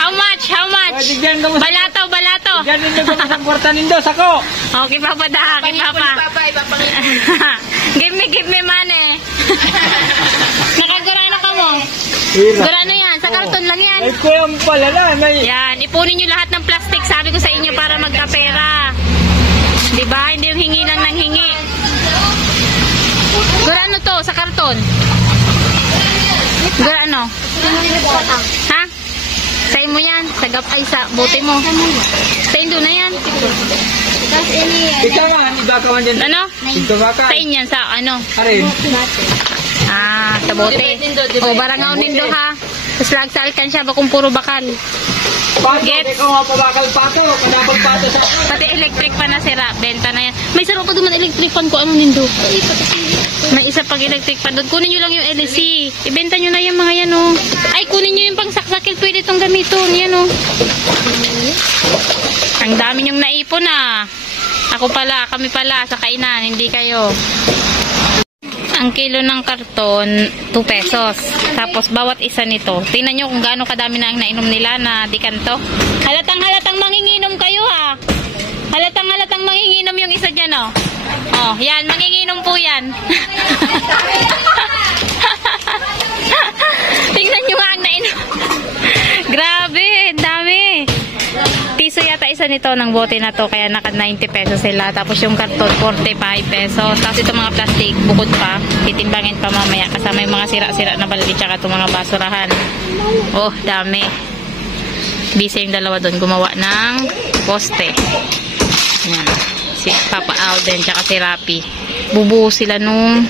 How much? How much? Balato, balato. Diyan nindo ko sa kwarta nindo, sako. Okay, Papa, dahaki, Papa. Give me money. Nakagurano ka mo? Gurano yan, sa karton lang yan. Ay, kuya mo pala na. Yan, ipunin nyo lahat ng plastic, sabi ko sa inyo, para magkapera. Diba? Hindi yung hingi lang ng hingi. Gurano to, sa karton? Gurano? Ha? Sa'yo mo yan, ay sa bote mo. Sa'yo doon na yan. Ikaw nga, iba ka man dyan. Ano? Ito ba ka? Sa'yo yan, sa ano? Arin. Sa bote. O, barangaw nindo ha. Tapos lagsal kan siya, bakong puro bakal. Get? Ikaw nga pabakal-pato. Panabag-pato sa... Pati electric pa na sira. Benta na yan. May sarap pa duman electric fan ko. Ano nindo? May isa pag electric fan doon. Kunin nyo lang yung LC. Ibenta nyo na yung mga yan o. Ay, kunin nyo yung pangsaksakil. Pwede itong gamiton. Yan o. Ang dami nyong naipon ah. Ako pala, kami pala sa kainan. Hindi kayo. Ang kilo ng karton, 2 pesos. Tapos, bawat isa nito. Tingnan nyo kung gaano kadami na ang nainom nila na dikanto. Halatang manginginom kayo ha. Halatang manginginom yung isa dyan oh. Oh, yan. Manginginom po yan. Tingnan nyo nga ang nainom. Grabe, dami. Piso yata isa nito ng bote na to, kaya naka 90 pesos sila. Tapos yung karton 45 pesos. Tapos itong mga plastic bukod pa, titimbangin pa mamaya kasama yung mga sira-sira na balde tsaka itong mga basurahan. Oh, dami. Busy yung dalawa doon gumawa ng poste. Yan. Si Papa Alden tsaka si Rapi. Bubuhos sila nung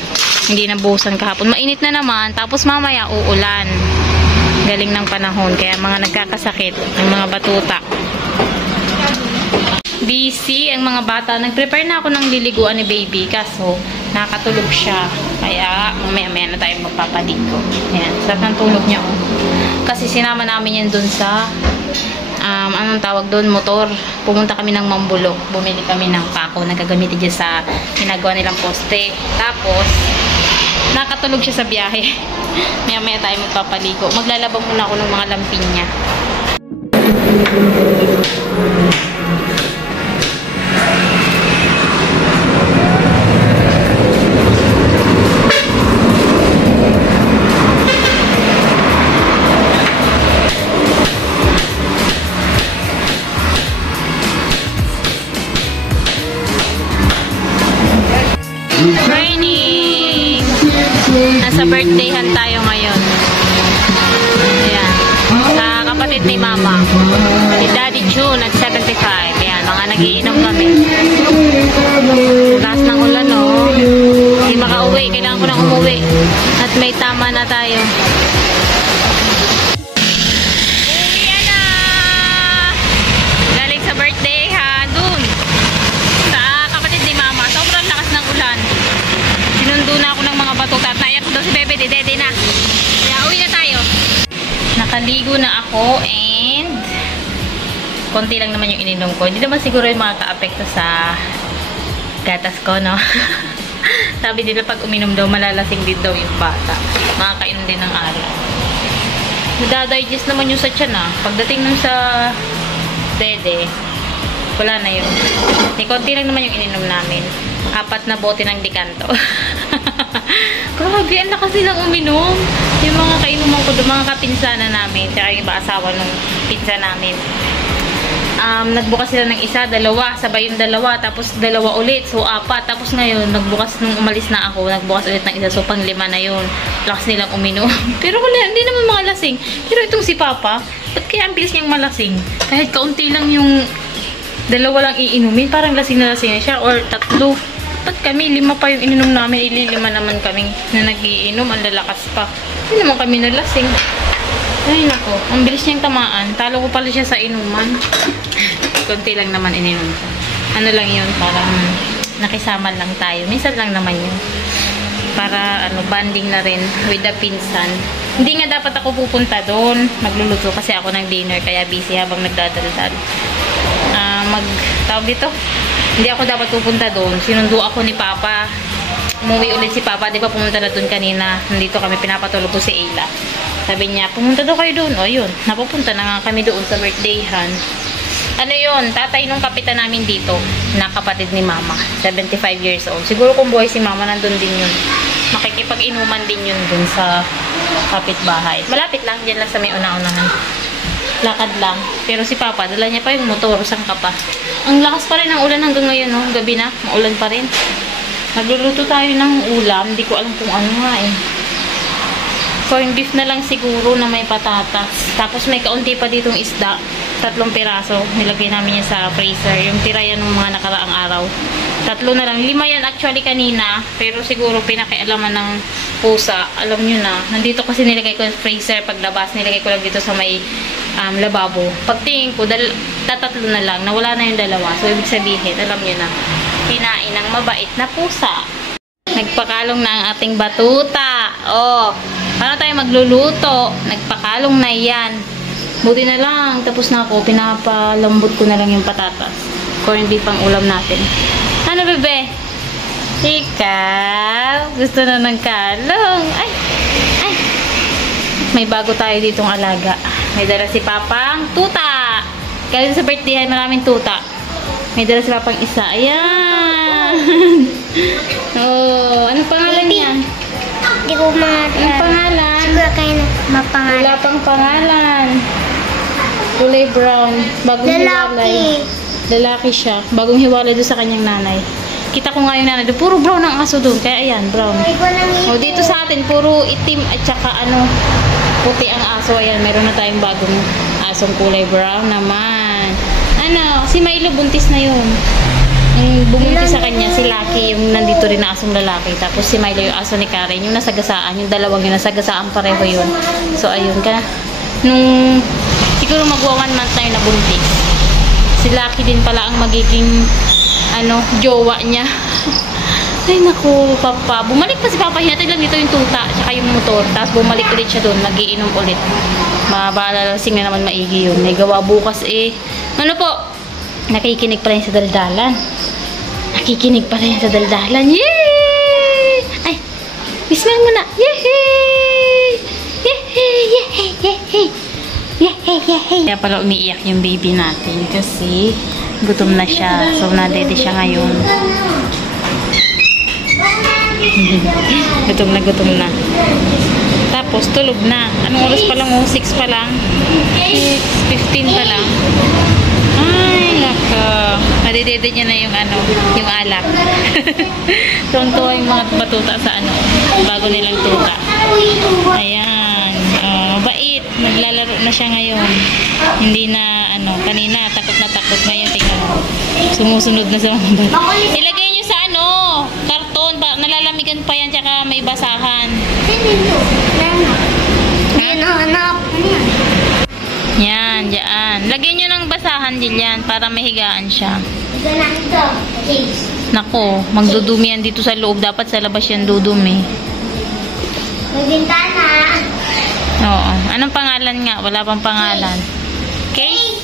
hindi nabuhusan kahapon. Mainit na naman, tapos mamaya uulan. Galing ng panahon, kaya mga nagkakasakit, yung mga batuta. Busy ang mga bata. Nag-prepare na ako ng liliguan ni baby, kaso nakatulog siya. Kaya mamaya na tayo magpapaligo. Ayan, sarap ng tulog niya oh. Kasi sinama namin yan dun sa anong tawag doon, motor. Pumunta kami ng Mambulok. Bumili kami ng pako na gagamitin dyan sa ginagawa nilang poste. Tapos nakatulog siya sa biyahe. Maya tayo magpapaligo. Maglalabang muna ako ng mga lampin niya. Morning! Nasa birthdayhan tayo ngayon. Ayan. Sa kapatid ni Mama. Si Daddy June at 75. Ayan, mga nagiinom kami. Taas ng ulan, oh. Hindi makauwi. Kailangan ko nang umuwi. At may tama na tayo. Uwi na! Galing sa birthdayhan. Dun. Sa kapatid ni Mama. Sobrang lakas ng ulan. Sinundo na ako ng mga batuta at naiyak daw si Bebe, dede na. Kaya uwi na tayo. Nakaligo na ako and konti lang naman yung ininom ko. Hindi naman siguro yung makaka-apekto sa gatas ko, no? Sabi nila pag uminom daw, malalasing din daw yung bata. Makakainom din ng araw. Nadadigest naman yung sa tiyan, ah. Pagdating nun sa dede, wala na yun. Konti lang naman yung ininom namin. 4 na bote ng dikanto. Grabe, ang lakas nilang uminom. Yung mga kainuman ko doon, mga kapinsana namin, tsaka yung iba asawa nung pinsa namin. Nagbukas sila ng isa, dalawa, sabay yung dalawa, tapos dalawa ulit, so 4. Tapos ngayon, nagbukas nung umalis na ako, nagbukas ulit ng isa, so pang 5 na yun. Lakas nilang uminom. Pero wala, hindi naman mga lasing. Pero itong si Papa, ba't kaya ang bilis niyang malasing? Kahit kaunti lang yung dalawa lang iinumin, parang lasing na siya, or 3. Ba't kami, 5 pa yung ininom namin, 5 naman kami na nag-iinom, ang lalakas pa. Hindi naman kami nalasing. Ay nako, ang bilis niyang tamaan. Talo ko pala siya sa inuman. Kunti lang naman ininom ko. Ano lang yun, parang nakisama lang tayo. Minsan lang naman yun. Para banding na rin with the pinsan. Hindi nga dapat ako pupunta doon. Magluluto kasi ako ng dinner, kaya busy habang nagdadaldal. Tawag dito, hindi ako dapat pupunta doon. Sinundo ako ni Papa. Umuwi ulit si Papa. Di ba pumunta na doon kanina. Nandito kami, pinapatulog ko si Ayla. Sabi niya, pumunta daw kayo doon. O yun, napupunta na nga kami doon sa birthdayhan. Ano yun, tatay nung kapitan namin dito, na kapatid ni mama, 75 years old. Siguro kung buhay si mama, nandun din yun. Makikipag-inuman din yun dun sa kapitbahay. Malapit lang, dyan lang sa may una-unahan. Lakad lang. Pero si papa, dala niya pa yung motor, sangka pa. Ang lakas pa rin ng ulan hanggang ngayon, no? Gabi na, maulan pa rin. Nagluluto tayo ng ulam, hindi ko alam kung ano nga eh. Corned beef na lang siguro na may patatas. Tapos may kaunti pa ditong isda. 3 piraso. Nilagay namin yan sa freezer. Yung tira yan ng mga nakaraang araw. 3 na lang. 5 yan actually kanina. Pero siguro pinakialaman ng pusa. Alam nyo na. Nandito kasi nilagay ko sa freezer. Paglabas, nilagay ko lang dito sa may lababo. Pagtingin ko, 3 na lang. Nawala na yung 2. So, ibig sabihin, alam nyo na. Kinain ng mabait na pusa. Nagpakalong na ang ating batuta. Oh, paano tayo magluluto? Nagpakalong na yan. Buti na lang. Tapos na ako. Pinapalambot ko na lang yung patatas. Corned beef ang ulam natin. Ano, bebe? Ikaw? Gusto na ng kalong? Ay! Ay! May bago tayo ditong alaga. May dala si Papang tuta. Kaya sa birthday, maraming tuta. May dala si Papang isa. Ayan! Oh, anong pangalan niya? Hindi ko mga... Anong pangalan? Siguro kayo na mapangalan. Wala pang pangalan. Kulay brown. Bagong hiwalay. Lalaki siya. Bagong hiwalay doon sa kanyang nanay. Kita ko nga yung nanay doon. Puro brown ang aso doon. Kaya ayan, brown. O, dito sa atin, puro itim at saka puti ang aso. Ayan, meron na tayong bagong asong kulay brown naman. Ano, si Milo buntis na yun. Yung bumuntis sa kanya, si Lucky, yung nandito rin na asong lalaki. Tapos si Milo, yung aso ni Karen, yung nasagasaan. Yung dalawang yung nasagasaan pareho yun. So, ayun ka. Nung siguro magwa 1 month na yun na buntis. Si Lucky din pala ang magiging jowa niya. Ay, naku, papa. Bumalik pa si papa. Hinatid lang dito yung tuta, tsaka yung motor. Tapos bumalik ulit siya doon. Nagiinom ulit. Mabalalasing na naman maigi yun. May gawa bukas eh. Ano po? Nakikinig pa rin sa daldalan. Nakikinig pa rin sa daldalan. Yay! Ay, bismillah muna. Yay! Yay! Yay! Yay! Yay! Kaya pala umiiyak yung baby natin kasi gutom na siya. So, nadede siya ngayon. Gutom na. Tapos, tulog na. Anong oras pa lang? 6 pa lang. 6:15 pa lang. Ay, naka. Nadidede niya na yung yung alak. Tuwang-tuwa yung mga batuta sa bago nilang tuta. Ayan. Bait. Naglalaro na siya ngayon. Hindi na, kanina, takot na takot. Ngayon, tingnan mo. Sumusunod na sa mga bata. Ilagay niyo sa karton. Nalalamigan pa yan, tsaka may basahan. Yan, dyan. Lagyan nyo ng basahan din yan para mahigaan siya. Nako, magdudumi yan dito sa loob. Dapat sa labas yan dudumi. May bintana. Oo. Anong pangalan nga? Wala pang pangalan. Chase?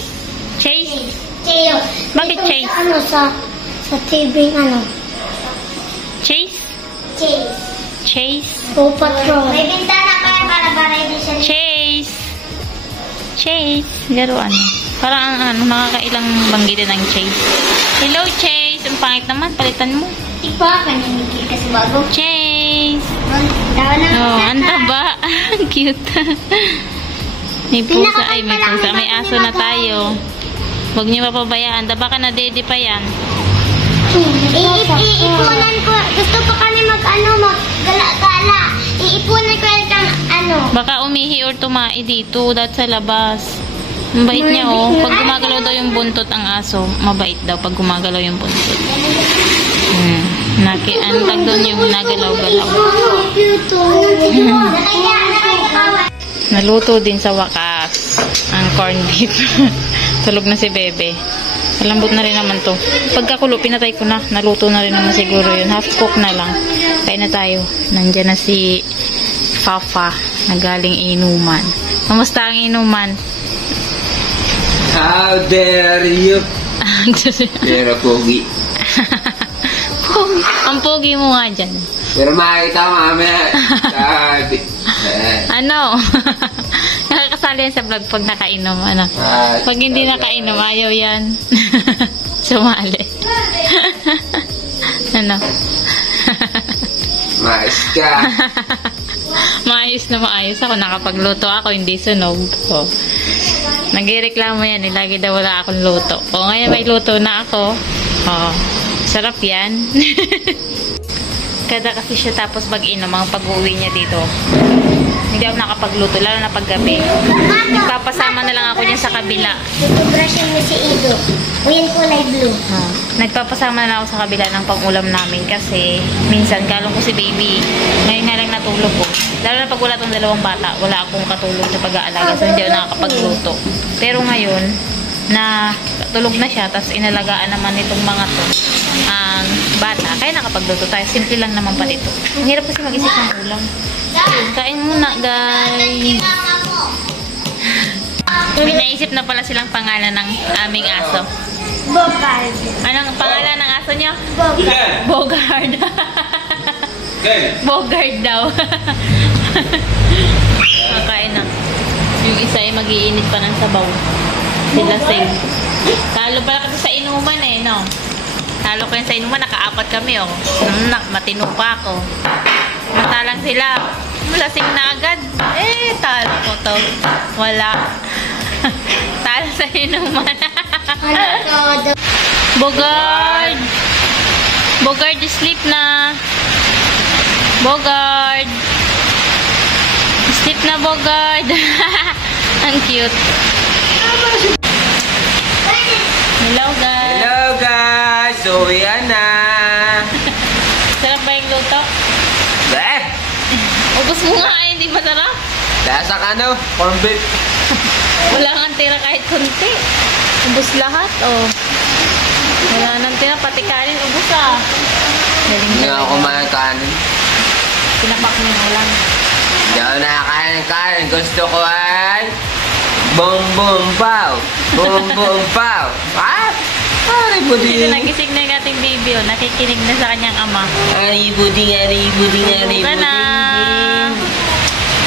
Chase? Chase. Bakit Chase? Sa TV, Chase? Chase. Chase? Paw Patrol. May bintana kaya para din siya. Chase! Chase! Laruan. Parang nakakailang banggitin ng Chase. Hello, Chase! Ang pangit naman. Palitan mo. Ipa, kanimigil kasi bago. Chase! Tawa na. Oh, ang taba. Cute. May pusa. Ay, may pusa. May aso na tayo. Huwag niyo mapabayaan. Daba ka na, daddy pa yan. Iipunan ko. Gusto ko kami maggala-gala. Iipunan ko yung Baka umihi or tumai dito. Dahil sa labas. Mabait niya, oh. Pag gumagalaw daw yung buntot ang aso, mabait daw pag gumagalaw yung buntot. Antag doon yung nagalaw-galaw. Naluto din sa wakas ang corned beef. Tulog na si Bebe. Malambot na rin naman to. Pagkakulo, pinatay ko na. Naluto na rin naman siguro yun. Half cook na lang. Kain na tayo. Nandiyan na si Fafa na galing inuman. Kamusta ang inuman? How dare you? Pero pogi. Ang pogi mo nga dyan. Pero makikita mo mamaya. Ano? Nakakasali yan sa vlog pag nakainom. Ano? Pag hindi nakainom, ayaw yan. Sumali. Ano? Mais ka. Maayos na maayos ako. Nakapagluto ako, hindi sunog. O. Nagreklamo yan. Lagi daw wala akong luto. O ngayon may luto na ako. O. Sarap yan. Kada kasi siya tapos pag-inom, mga pag-uwi niya dito. Hindi ako nakapagluto, lalo na paggabi. Nagpapasama na lang ako niya sa kabila. Tutubrush mo si Ido. O yan kulay blue. Nagpapasama na lang ako sa kabila ng pang-ulam namin kasi minsan kalong ko si baby. Ngayon nga lang natulog ko. Lalo na pag wala tong dalawang bata, wala akong katulog sa pag-aalaga. So hindi ako nakakapagluto. Pero ngayon, na tulog na siya, tapos inalagaan naman itong mga to ang bata, kaya nakapagluto tayo. Simple lang naman pala ito. Ang hirap kasi mag-isip ng ulam. Kain muna, guys. May naisip na pala silang pangalan ng aming aso. Bogard. Anong pangalan ng aso niyo? Bogard. Bogard. Bogard daw. Kakain na. Yung isa ay mag-iinit pa ng sabaw. Sila sing. Talo pala kasi sa inuman eh, no? Talo ko yun sa inuman, nakaapat kami, oh. Matino pa ako. Matalang sila. Lasing na agad. Eh, talo ko to. Wala. Talo sa inuman. Bogard! Bogard, sleep na. Bogard! Sleep na, Bogard. Ang cute. Hello, guys. Hello guys! So, yan na. Sarap ba yung luto? Ubus mo nga eh, hindi ba sarap? Lasak ano? Corn beef. Wala nga tira kahit kunti. Ubus lahat, oh. Wala nang tira, pati kanin, ubus ah. Galing Hindi talaga. ako kumain kanin. Pinapak mo yung ulam. Hindi ako nakakain ng kanin. Gusto ko ay boom boom pow. Boom boom pow. Ah! Ari Dito buding. nagising na yung ating baby, oh. Nakikinig na sa kanyang ama. Ari buding, ari buding, ari Tulugan na. buding.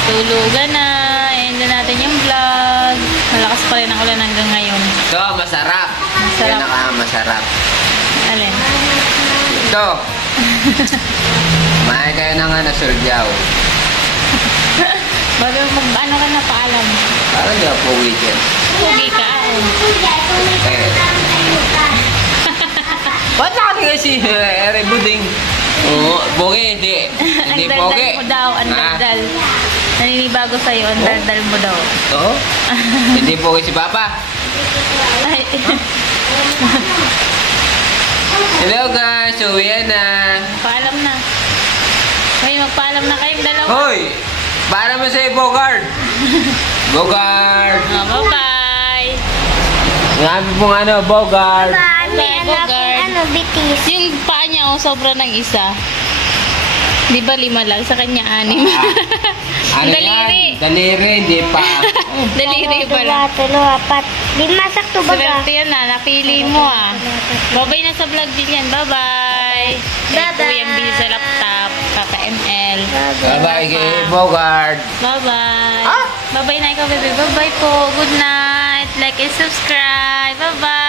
Tulugan na. End na natin yung vlog. Malakas pa rin ang ulan hanggang ngayon. Ito, masarap. Masarap. Yan masarap. Alin? Ito. Kumain kayo ng surjaw. Bago mag-ano ka na paalam. Parang di ako weekend. Pugi ka, oh. Ba't natin kasi ere buding? Oo, pogi, hindi. Hindi Ang pogi. daldal mo daw, ang daldal. Naninibago sa'yo, ang daldal mo daw. Oo? Hindi pogi si Papa. Ay, Hello guys, uwi na. paalam na. Ngayon, magpaalam na kayong dalawa. Hoy! Para mo sa'yo, Bogard! Bogard! Oh, bye-bye. Ngabi pong ano, Bogard! May Bogard. bitis. Yung paa niya, oh, sobra ng isa. Di ba 5 lang? Sa kanya 6. Ano Daliri. yan? Daliri, hindi pa. Daliri pala. 2, 4, 5. 5 sakto ba ka? Swerte yan na. Napili mo ah. Bye-bye na sa vlog din yan. Bye-bye. Bye-bye. Kuyang bili sa laptop. Kaka ML. Bye-bye kay Bogard! Bye-bye. Bye-bye na ikaw, baby. Bye-bye po. Good night. Like and subscribe. Bye-bye.